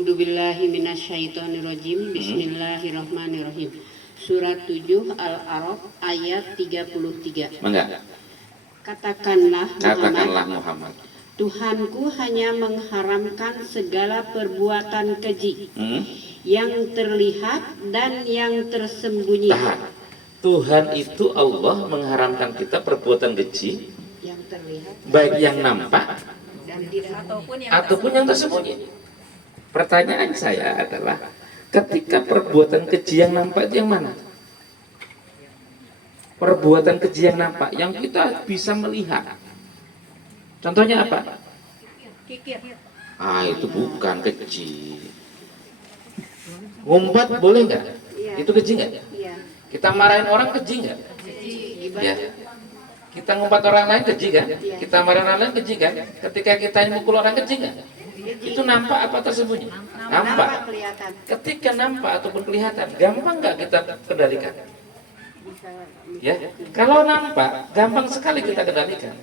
A'udzubillahi minasyaitonirrajim. Bismillahirrahmanirrahim. Surat 7 Al-A'raf ayat 33. Mangga. Katakanlah Muhammad. Tuhanku hanya mengharamkan segala perbuatan keji yang terlihat dan yang tersembunyi. Tahan. Tuhan itu Allah mengharamkan kita perbuatan keji Yang terlihat baik yang nampak dan tidak ataupun yang tersembunyi. Pertanyaan saya adalah, ketika perbuatan keji yang nampak itu yang mana? Perbuatan keji yang nampak, yang kita bisa melihat. Contohnya apa? Itu bukan keji. Ngumpat boleh nggak? Iya. Itu keji nggak? Iya. Kita marahin orang keji nggak? Ya. Kita ngumpat orang lain keji kan? Kita marahin orang lain keji kan? Ketika kita mukul orang keji nggak? Itu nampak apa tersembunyi? Nampak. Kelihatan. Ketika nampak ataupun kelihatan, gampang nggak kita kendalikan? Ya, kalau nampak, gampang sekali kita kendalikan.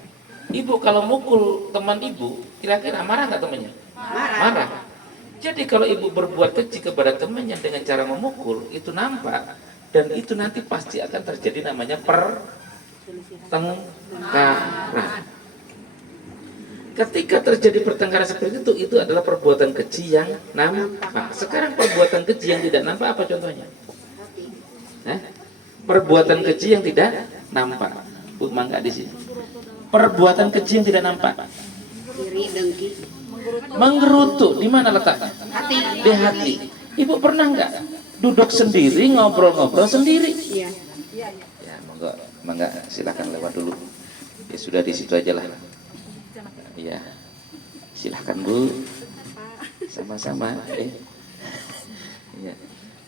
Ibu kalau mukul teman ibu, kira-kira marah nggak temannya? Marah. Jadi kalau ibu berbuat keji kepada temannya dengan cara memukul, itu nampak, dan itu nanti pasti akan terjadi namanya pertengkaran. Ketika terjadi pertengkaran seperti itu adalah perbuatan keji yang nampak. Sekarang perbuatan keji yang tidak nampak apa contohnya? Perbuatan keji yang tidak nampak. Bu, mangga di sini. Perbuatan keji yang tidak nampak. Iri, dengki, Menggerutu, di mana letaknya? Di hati. Ibu pernah nggak duduk sendiri, ngobrol-ngobrol sendiri? Iya. Ya, mangga silakan lewat dulu. Ya sudah di situ aja lah. Ya, silahkan Bu, sama-sama. Ya.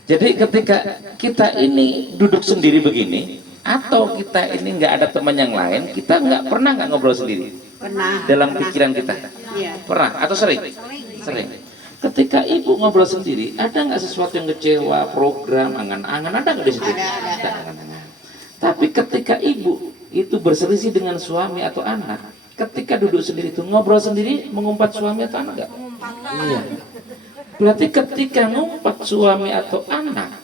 Jadi ketika kita ini duduk sendiri begini, atau kita ini nggak ada teman yang lain, kita nggak pernah nggak ngobrol sendiri. Pernah. Dalam pikiran kita. Iya. Pernah atau sering? Sering. Ketika ibu ngobrol sendiri, ada nggak sesuatu yang kecewa, program, angan-angan, ada nggak di situ? Ada angan-angan. Tapi ketika ibu itu berselisih dengan suami atau anak, ketika duduk sendiri itu ngobrol sendiri, mengumpat suami atau anak nggak? Iya. Berarti ketika ngumpat suami atau anak,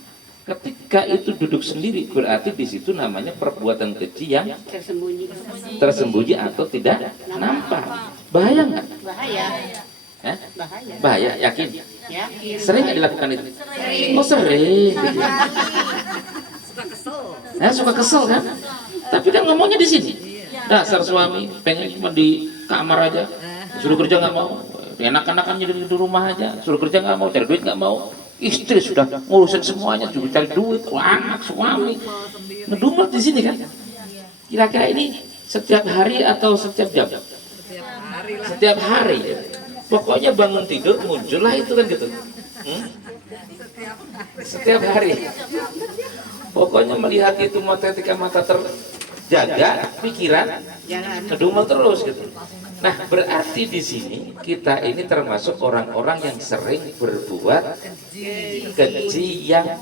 ketika itu duduk sendiri, berarti di situ namanya perbuatan keji yang tersembunyi atau tidak nampak. Bahaya nggak? Bahaya. Bahaya, yakin? Yakin. Sering nggak dilakukan itu? Oh sering. Suka kesel kan? Tapi kan ngomongnya di sini. Dasar suami pengen cuma di kamar aja, suruh kerja nggak mau. Enak-enakan jadi di rumah aja, suruh kerja nggak mau, cari duit nggak mau. Istri sudah ngurusin semuanya, juga cari duit, anak, suami. Ngedumel di sini kan? Kira-kira ini setiap hari atau setiap jam? Setiap hari. Pokoknya bangun tidur muncullah itu kan gitu. Setiap hari. Pokoknya melihat itu ketika mata terjaga, pikiran ngedumel terus gitu. Nah, berarti di sini kita ini termasuk orang-orang yang sering berbuat keji yang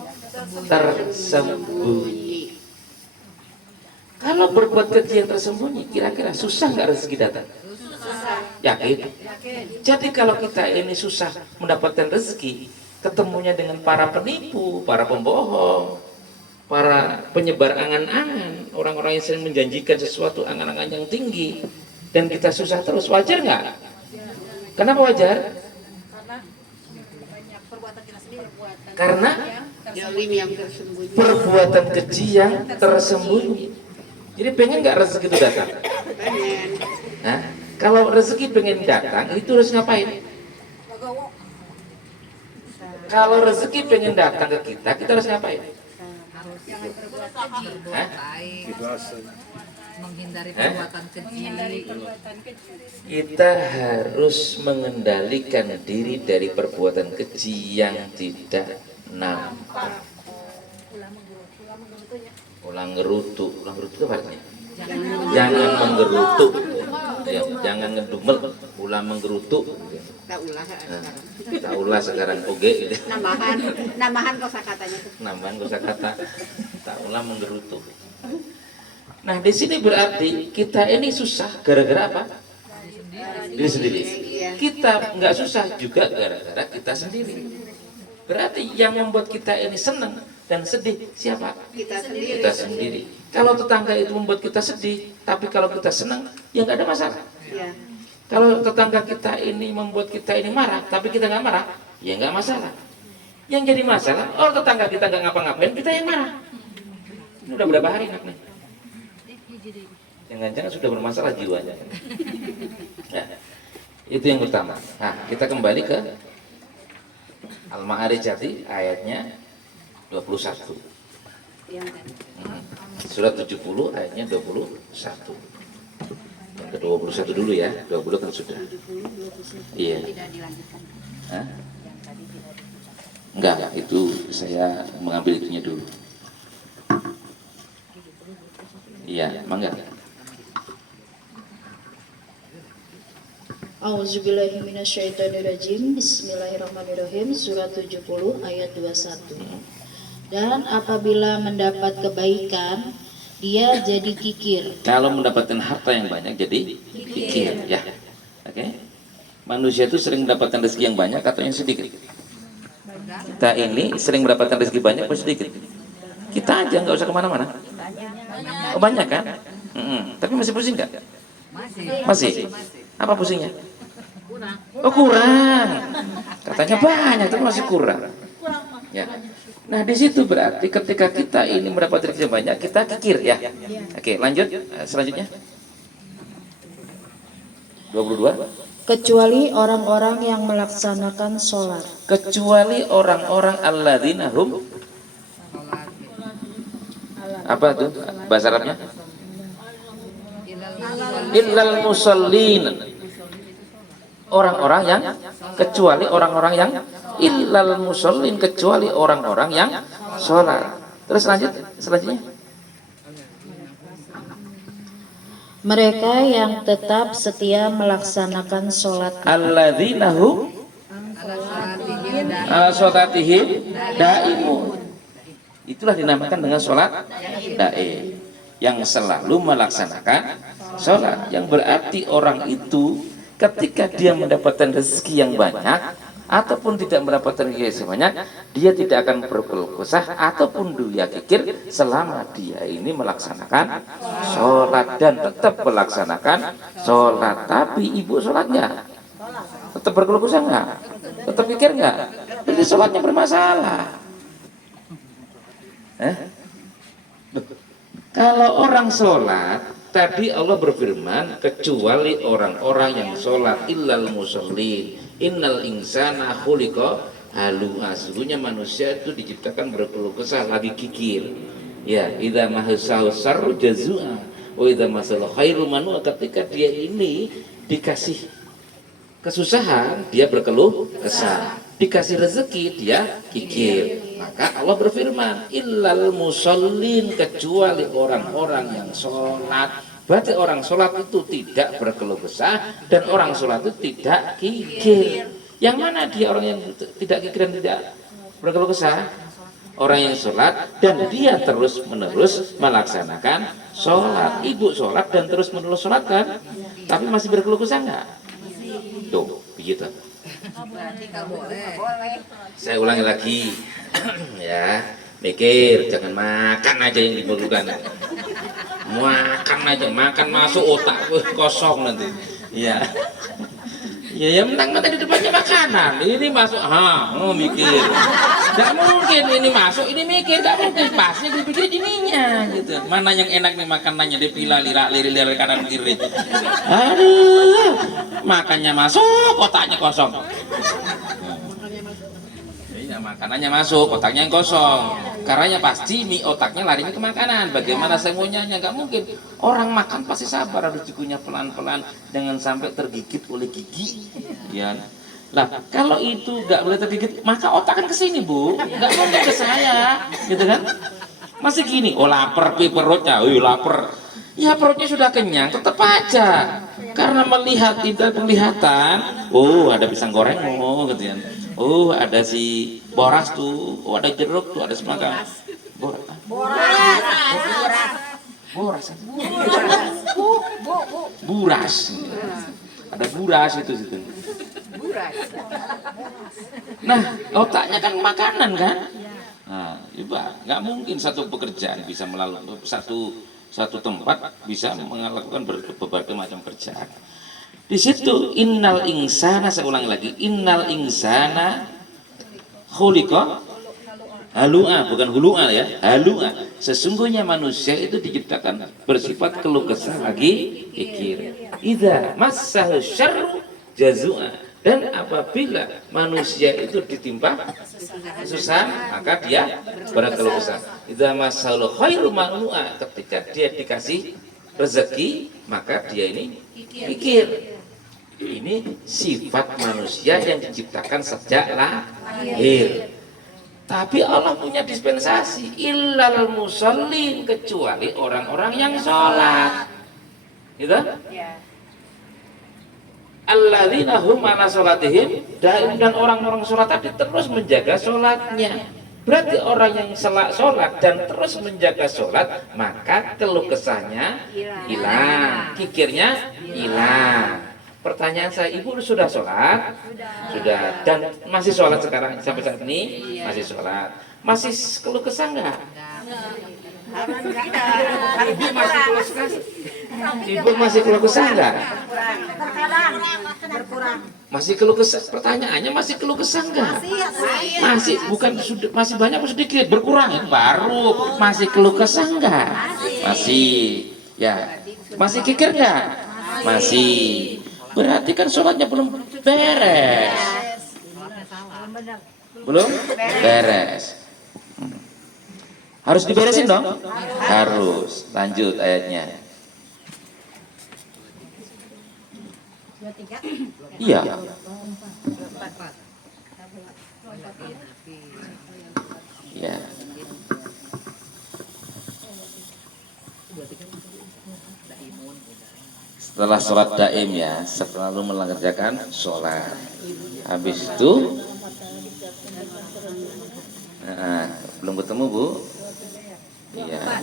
tersembunyi. Kalau berbuat keji yang tersembunyi, kira-kira susah nggak rezeki datang? Yakin? Jadi kalau kita ini susah mendapatkan rezeki, ketemunya dengan para penipu, para pembohong, para penyebar angan-angan, orang-orang yang sering menjanjikan sesuatu angan-angan yang tinggi, dan kita susah terus, wajar nggak? Kenapa wajar? Karena perbuatan keji yang tersembunyi. Jadi pengen nggak rezeki itu datang? Pengen. Nah, kalau rezeki pengen datang, itu harus ngapain? Kalau rezeki pengen datang ke kita harus ngapain? Menghindari perbuatan keji. Kita harus mengendalikan diri dari perbuatan keji yang tidak nampak. Ulang gerutu itu apa artinya? Jangan menggerutu, jangan ngedumel, ulah menggerutu. Tak ulah sekarang oge. Namahan kosakatanya. Namahan kosakata, tak ulah menggerutu. Nah, di sini berarti kita ini susah gara-gara apa? Diri sendiri. kita nggak susah juga gara-gara kita sendiri. Berarti yang membuat kita ini senang dan sedih siapa? Kita sendiri. Kita sendiri. Kalau tetangga itu membuat kita sedih, tapi kalau kita senang, ya nggak ada masalah. Ya. Kalau tetangga kita ini membuat kita ini marah, tapi kita nggak marah, ya nggak masalah. Yang jadi masalah, tetangga kita nggak ngapa-ngapain, kita yang marah. Ini udah berapa hari nak nih? Jangan-jangan sudah bermasalah jiwanya. Ya, itu yang pertama. Nah, kita kembali ke Al-Ma'arij ayatnya 21. Yang tadi. Surat 70 ayatnya 21. Yang ke 21 dulu ya, 20 kan sudah. 70, 21. Iya. Tidak dilanjutkan. Hah? Enggak, itu saya mengambil itunya dulu. Iya, mangga. A'udzubillahiminasyaitonirrajim. Bismillahirrahmanirrahim. Surat 70 ayat 21. Dan apabila mendapat kebaikan, dia jadi kikir. Kalau mendapatkan harta yang banyak jadi kikir, ya. Oke. Manusia itu sering mendapatkan rezeki yang banyak atau yang sedikit? Kita ini sering mendapatkan rezeki banyak atau sedikit? Kita aja nggak usah kemana-mana. Oh, banyak kan? Tapi masih pusing nggak? Masih. Apa pusingnya? Oh, kurang. Katanya banyak tapi masih kurang. Ya. Nah, di situ berarti ketika kita ini mendapat rezeki yang banyak, kita kikir ya. Oke, lanjut. Selanjutnya. 22. Kecuali orang-orang yang melaksanakan sholat. Kecuali orang-orang alladzina hum, apa tuh bahasa Arabnya? Illal musallin. Orang-orang yang, kecuali orang-orang yang, illal musallin, kecuali orang-orang yang sholat. Terus lanjut selanjutnya. Mereka yang tetap setia melaksanakan sholat. Alladzina hum sholatihim daimun. Itulah dinamakan dengan sholat daim, yang selalu melaksanakan sholat. Yang berarti orang itu ketika dia mendapatkan rezeki yang banyak ataupun tidak mendapatkan rezeki yang banyak, dia tidak akan berkeluh kesah ataupun dia kikir selama dia ini melaksanakan sholat dan tetap melaksanakan sholat. Tapi ibu sholat nggak? Tetap berkeluh kesah nggak? Tetap kikir nggak? Jadi sholatnya bermasalah. Kalau orang sholat, tadi Allah berfirman, kecuali orang-orang yang sholat, illal musallin, innal insana khuliqa halu'a. Sesungguhnya manusia itu diciptakan berkeluh kesah, lagi kikir. Ya, idza mahasahu sarru jazua, wa idza masalahu khairu manu. Ketika dia ini dikasih kesusahan, dia berkeluh kesah. Dikasih rezeki, dia kikir. Maka Allah berfirman, illal musallin, kecuali orang-orang yang sholat. Berarti orang sholat itu tidak berkeluh kesah dan orang sholat itu tidak kikir. Yang mana dia orang yang tidak kikir dan tidak berkeluh kesah? Orang yang sholat dan dia terus menerus melaksanakan sholat. Ibu sholat dan terus menerus sholat kan? Tapi masih berkeluh kesah nggak? Tuh, begitu. Saya ulangi lagi. Ya, mikir, jangan makan aja yang dibutuhkan. Makan aja, makan masuk otak kosong nanti. Ya. Ya, yang mentang di depannya makanan, ini masuk, mikir. Gak mungkin ini masuk, ini mikir, gak mungkin. Pasti dipikir ininya, gitu. Mana yang enak nih makanannya, dipilah, lirik kanan kiri. Aduh, makannya masuk, otaknya kosong. Iya, makanannya masuk, otaknya yang kosong. Karena pasti otaknya larinya ke makanan. Bagaimana semuanya? Nggak mungkin. Orang makan pasti sabar, harus dikunyah pelan-pelan, jangan sampai tergigit oleh gigi. Ya. Lah, kalau itu nggak boleh tergigit, maka otak kan ke sini, Bu. Nggak mungkin ke saya, gitu kan? Masih gini, lapar perutnya, lapar. Ya perutnya sudah kenyang, tetap aja. Karena melihat indera penglihatan, ada pisang goreng, gitu ya. Ada si boras tuh, ada jeruk tuh, ada semangka. Buras. Ada buras itu situ. Nah, otaknya kan makanan kan. Nah, iba nggak mungkin satu pekerjaan bisa melalui satu tempat bisa melakukan berbagai macam kerjaan. Di situ innal insana, saya ulang lagi, innal insana khuliqa halu'a, bukan hulu'a ya, halu'a. Sesungguhnya manusia itu diciptakan bersifat keluh kesah lagi pikir. Idza massahu syarru jazua, dan apabila manusia itu ditimpa susah maka dia berkeluh kesah. Idza massahu khairu manu'a, ketika dia dikasih rezeki maka dia ini pikir. Ini sifat manusia yang diciptakan sejak lahir. Tapi Allah punya dispensasi, illal musallin, kecuali orang-orang yang sholat, gitu? Alladzina hum ala sholatihim, dan orang-orang sholat tadi terus menjaga sholatnya. Berarti orang yang sholat dan terus menjaga sholat, maka keluh kesahnya hilang, kikirnya hilang. Pertanyaan saya, ibu sudah sholat? Sudah. Dan masih sholat sekarang sampai saat ini? Masih sholat. Masih keluh kesah nggak? Ibu masih keluh kesah? Ibu masih keluh kesah nggak? Masih keluh kesah. Pertanyaannya masih keluh kesah nggak? Masih. Bukan sudah, masih banyak atau sedikit? Berkurang. Baru masih keluh kesah nggak? Masih. Ya. Masih kikir nggak? Masih. Berarti kan sholatnya belum beres. Belum beres. Harus diberesin dong? Harus. Lanjut ayatnya. Iya. Iya. Setelah sholat daim ya, selalu mengerjakan sholat. Habis itu, belum ketemu Bu? Iya.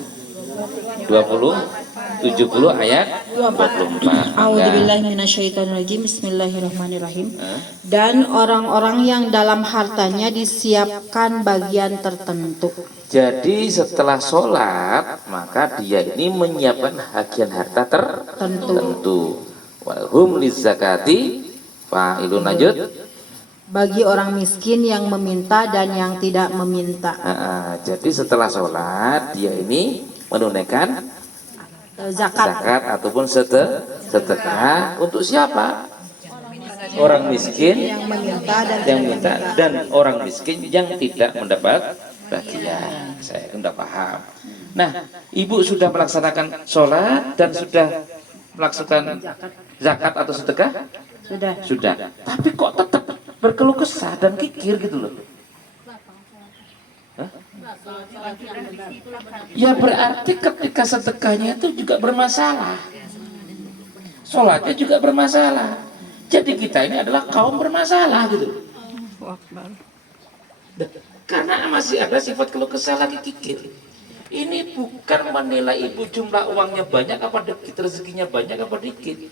70 ayat 24. A'udzubillahi minasyaitonirrajim. Bismillahirrahmanirrahim. Dan orang-orang yang dalam hartanya disiapkan bagian tertentu. Jadi setelah sholat maka dia ini menyiapkan bagian harta tertentu. Walhum lizakati fa'ilun, lanjut. Bagi orang miskin yang meminta dan yang tidak meminta. Jadi setelah sholat dia ini menunaikan zakat ataupun sedekah untuk siapa? Orang miskin Yang meminta dan orang miskin yang tidak mendapat bagian. Saya tidak paham. Nah, ibu sudah melaksanakan sholat dan sudah melaksanakan zakat atau sedekah? Sudah. Tapi kok tetap berkeluh kesah dan kikir gitu loh? Hah? Ya berarti ketika sedekahnya itu juga bermasalah, sholatnya juga bermasalah. Jadi kita ini adalah kaum bermasalah gitu. Karena masih ada sifat keluh kesah lagi kikir. Ini bukan menilai ibu jumlah uangnya banyak apa dikit, rezekinya banyak apa dikit.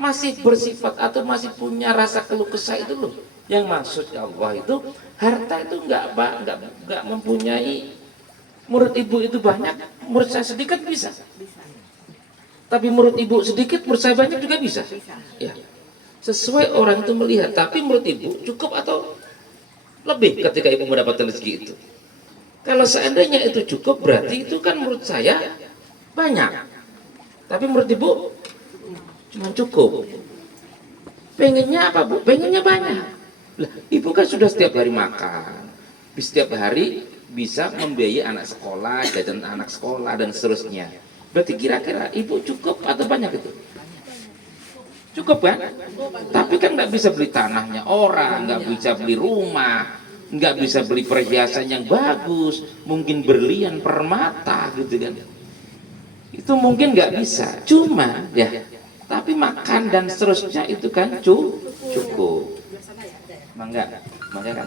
Masih bersifat atau masih punya rasa keluh kesah itu loh. Yang maksudnya Allah itu harta itu enggak mempunyai. Menurut ibu itu banyak, menurut saya sedikit bisa. Tapi menurut ibu sedikit, menurut saya banyak juga bisa. Ya. Sesuai orang itu melihat. Tapi menurut ibu cukup atau lebih ketika ibu mendapatkan rezeki itu. Kalau seandainya itu cukup, berarti itu kan menurut saya banyak. Tapi menurut ibu cuma cukup. Pengennya apa Bu? Pengennya banyak. Lah, ibu kan sudah setiap hari makan, setiap hari bisa membiayai anak sekolah, jajan anak sekolah dan seterusnya. Berarti kira-kira ibu cukup atau banyak itu? Cukup kan? Tapi kan nggak bisa beli tanahnya orang, nggak bisa beli rumah, nggak bisa beli perhiasan yang bagus, mungkin berlian, permata gitu kan. Itu mungkin nggak bisa. Cuma ya, tapi makan dan seterusnya itu kan cukup. Mangga kan?